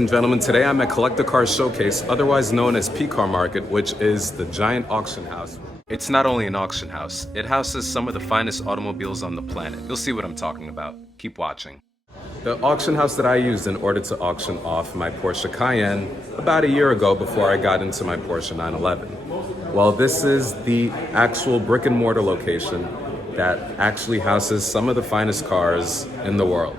and gentlemen, today I'm at Collector Car Showcase, otherwise known as Pcarmarket, which is the giant auction house. It's not only an auction house, it houses some of the finest automobiles on the planet. You'll see what I'm talking about. Keep watching. The auction house that I used in order to auction off my Porsche Cayenne about a year ago before I got into my Porsche 911. Well, this is the actual brick and mortar location that actually houses some of the finest cars in the world.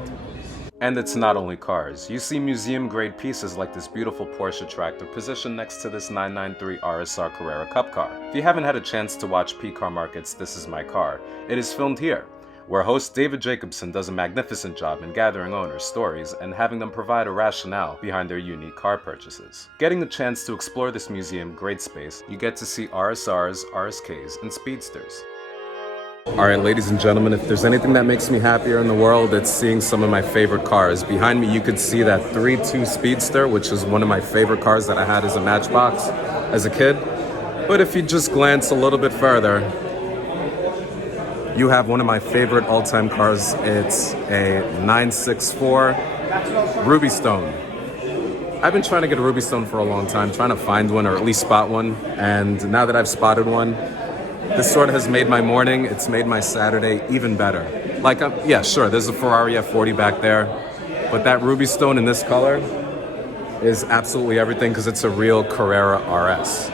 And it's not only cars. You see museum-grade pieces like this beautiful Porsche tractor positioned next to this 993 RSR Carrera Cup car. If you haven't had a chance to watch Pcarmarket's This Is My Car, it is filmed here, where host David Jacobson does a magnificent job in gathering owners' stories and having them provide a rationale behind their unique car purchases. Getting a chance to explore this museum-grade space, you get to see RSRs, RSKs, and Speedsters. Alright, ladies and gentlemen, if there's anything that makes me happier in the world, it's seeing some of my favorite cars. Behind me you could see that 3.2 Speedster, which is one of my favorite cars that I had as a Matchbox as a kid. But if you just glance a little bit further, you have one of my favorite all-time cars. It's a 964 Rubystone. I've been trying to get a Rubystone for a long time, trying to find one or at least spot one. And now that I've spotted one, this sort of has made my morning. It's made my Saturday even better. Like, yeah, sure, there's a Ferrari F40 back there, but that Rubystone in this color is absolutely everything because it's a real Carrera RS.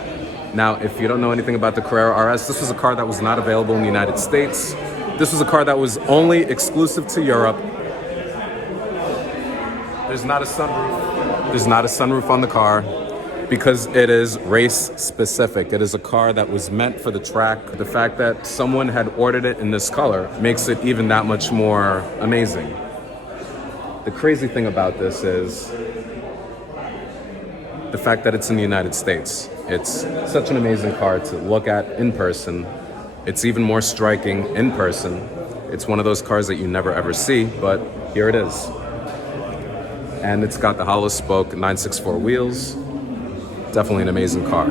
Now, if you don't know anything about the Carrera RS, this was a car that was not available in the United States. This was a car that was only exclusive to Europe. There's not a sunroof. There's not a sunroof on the car, because it is race specific. It is a car that was meant for the track. The fact that someone had ordered it in this color makes it even that much more amazing. The crazy thing about this is the fact that it's in the United States. It's such an amazing car to look at in person. It's even more striking in person. It's one of those cars that you never ever see, but here it is. And it's got the hollow spoke 964 wheels. Definitely an amazing car.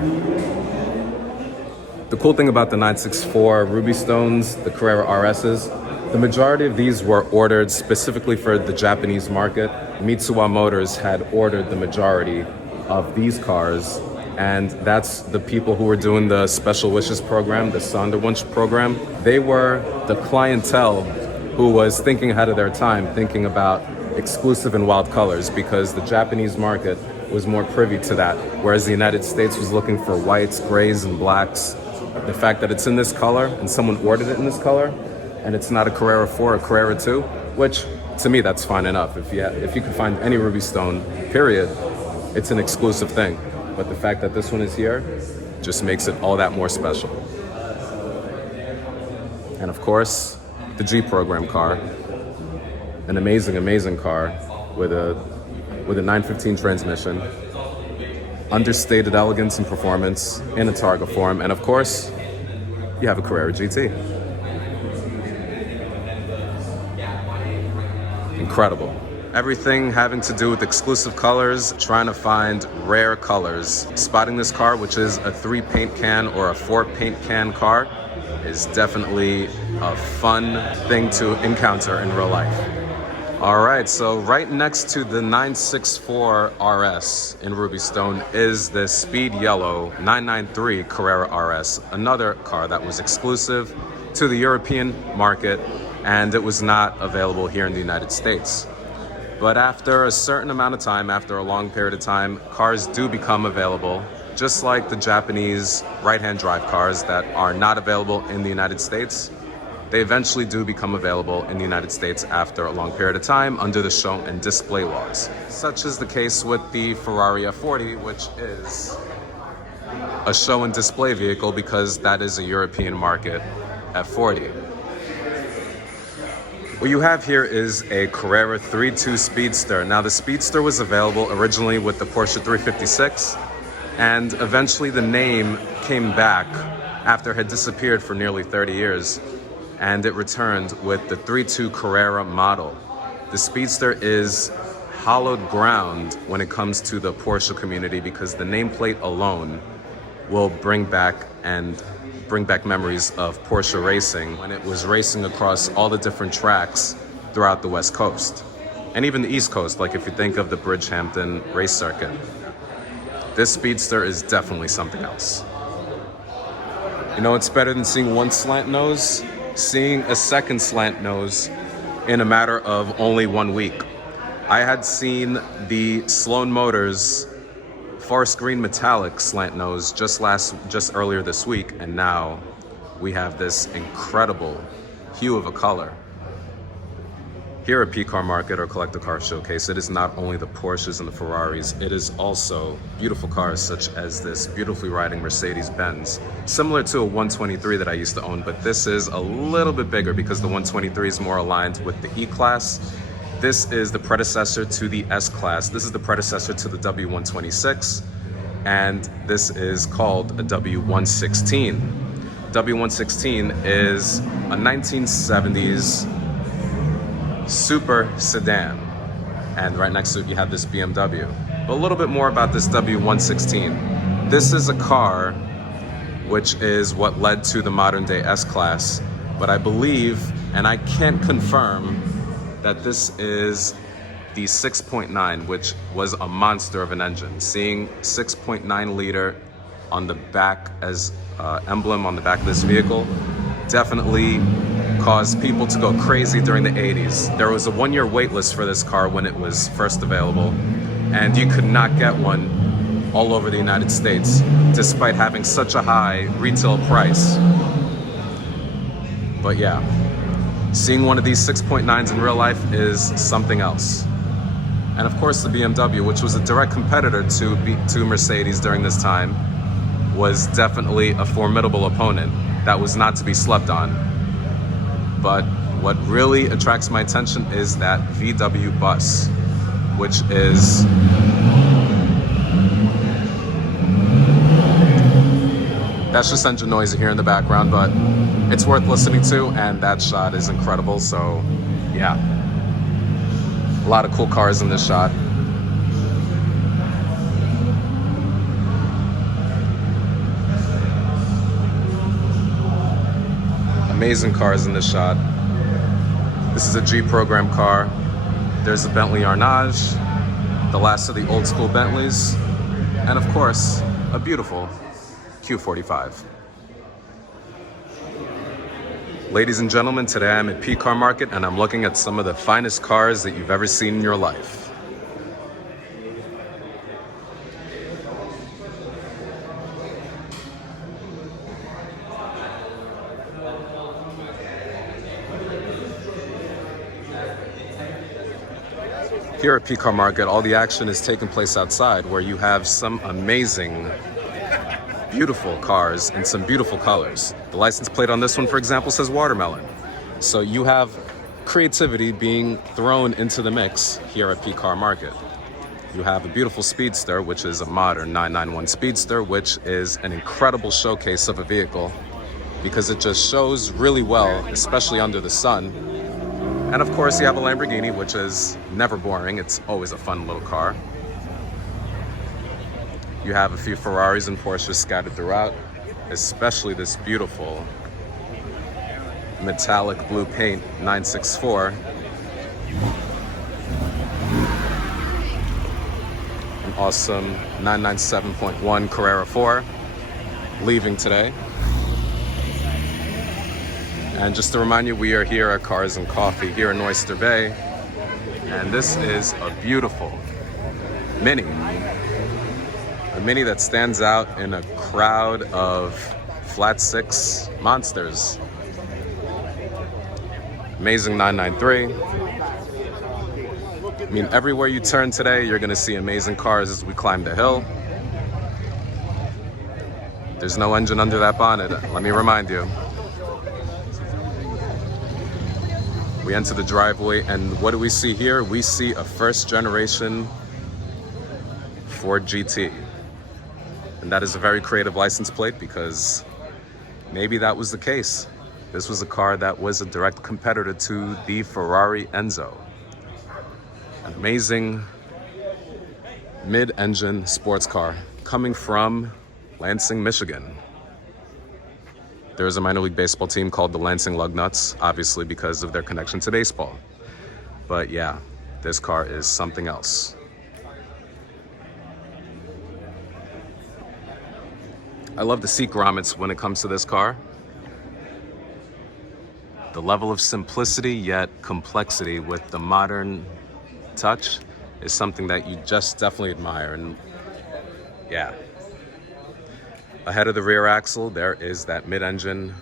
The cool thing about the 964 Rubystones, the Carrera RSs, the majority of these were ordered specifically for the Japanese market. Mitsuwa Motors had ordered the majority of these cars, and that's the people who were doing the Special Wishes program, the Sonderwunsch program. They were the clientele who was thinking ahead of their time, thinking about exclusive and wild colors, because the Japanese market was more privy to that, whereas the United States was looking for whites, grays, and blacks. The fact that it's in this color and someone ordered it in this color, and it's not a Carrera 4, a Carrera 2, which to me that's fine enough. If you can find any Rubystone, period, it's an exclusive thing. But the fact that this one is here just makes it all that more special. And of course, the G program car, an amazing, amazing car with a 915 transmission, understated elegance and performance in a Targa form, and of course, you have a Carrera GT. Incredible. Everything having to do with exclusive colors, trying to find rare colors. Spotting this car, which is a 3 paint can or a 4 paint can car, is definitely a fun thing to encounter in real life. All right, so right next to the 964 RS in Rubystone is this speed yellow 993 Carrera RS, another car that was exclusive to the European market, and it was not available here in the United States. But after a certain amount of time, after a long period of time, cars do become available, just like the Japanese right-hand drive cars that are not available in the United States. They eventually do become available in the United States after a long period of time under the show and display laws. Such is the case with the Ferrari F40, which is a show and display vehicle because that is a European market F40. What you have here is a Carrera 3.2 Speedster. Now the Speedster was available originally with the Porsche 356, and eventually the name came back after it had disappeared for nearly 30 years. And it returned with the 3.2 Carrera model. The Speedster is hallowed ground when it comes to the Porsche community because the nameplate alone will bring back memories of Porsche racing when it was racing across all the different tracks throughout the West Coast. and even the East Coast, like if you think of the Bridgehampton race circuit. This Speedster is definitely something else. You know, it's better than seeing one slant nose, seeing a second slant nose in a matter of only 1 week. I had seen the Sloan Motors Forest Green Metallic slant nose just earlier this week, and now we have this incredible hue of a color. Here at Pcarmarket, or Collect a Car Showcase, it is not only the Porsches and the Ferraris, it is also beautiful cars such as this beautifully riding Mercedes-Benz, similar to a 123 that I used to own, but this is a little bit bigger because the 123 is more aligned with the E-Class. This is the predecessor to the S-Class. This is the predecessor to the W126, and this is called a W116. W116 is a 1970s super sedan, and right next to it you have this BMW. But a little bit more about this W116. This is a car which is what led to the modern day S-Class, but I believe, and I can't confirm, that this is the 6.9, which was a monster of an engine. Seeing 6.9 liter on the back as emblem on the back of this vehicle definitely caused people to go crazy during the 80s. There was a 1-year wait list for this car when it was first available, and you could not get one all over the United States, despite having such a high retail price. But yeah, seeing one of these 6.9s in real life is something else. And of course the BMW, which was a direct competitor to Mercedes during this time, was definitely a formidable opponent that was not to be slept on. But what really attracts my attention is that VW bus, which is that's just engine noise here in the background, but it's worth listening to, and that shot is incredible. So yeah, a lot of cool cars in this shot. Amazing cars in this shot. This is a G program car. There's a Bentley Arnage, the last of the old school Bentleys, and of course, a beautiful Q45. Ladies and gentlemen, today I'm at Pcarmarket and I'm looking at some of the finest cars that you've ever seen in your life. Here at Pcarmarket, all the action is taking place outside, where you have some amazing, beautiful cars in some beautiful colors. The license plate on this one, for example, says watermelon. So you have creativity being thrown into the mix here at Pcarmarket. You have a beautiful Speedster, which is a modern 991 Speedster, which is an incredible showcase of a vehicle because it just shows really well, especially under the sun. And of course, you have a Lamborghini, which is never boring. It's always a fun little car. You have a few Ferraris and Porsches scattered throughout, especially this beautiful metallic blue paint 964. An awesome 997.1 Carrera 4, leaving today. And just to remind you, we are here at Cars and Coffee here in Oyster Bay. And this is a beautiful Mini. A Mini that stands out in a crowd of flat six monsters. Amazing 993. I mean, everywhere you turn today, you're gonna see amazing cars as we climb the hill. There's no engine under that bonnet, let me remind you. We enter the driveway, and what do we see here? We see a first generation Ford GT. And that is a very creative license plate because maybe that was the case. This was a car that was a direct competitor to the Ferrari Enzo. An amazing mid-engine sports car coming from Lansing, Michigan. There's a minor league baseball team called the Lansing Lugnuts, obviously because of their connection to baseball. But yeah, this car is something else. I love the seat grommets when it comes to this car. The level of simplicity yet complexity with the modern touch is something that you just definitely admire. And yeah, ahead of the rear axle, there is that mid-engine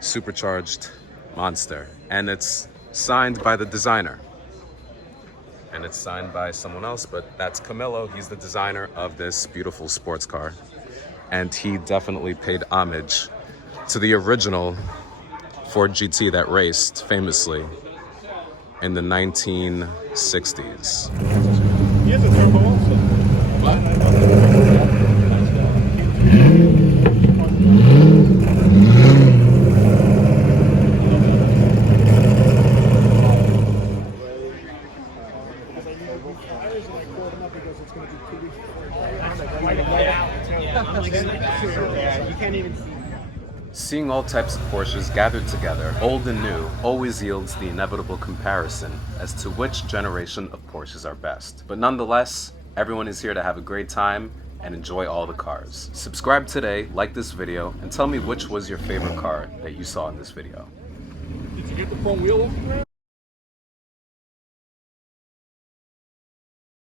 supercharged monster, and it's signed by the designer. And it's signed by someone else, but that's Camillo. He's the designer of this beautiful sports car. And he definitely paid homage to the original Ford GT that raced famously in the 1960s. He has a turbo also. Seeing all types of Porsches gathered together, old and new, always yields the inevitable comparison as to which generation of Porsches are best. But nonetheless, everyone is here to have a great time and enjoy all the cars. Subscribe today, like this video, and tell me which was your favorite car that you saw in this video. Did you get the front wheel?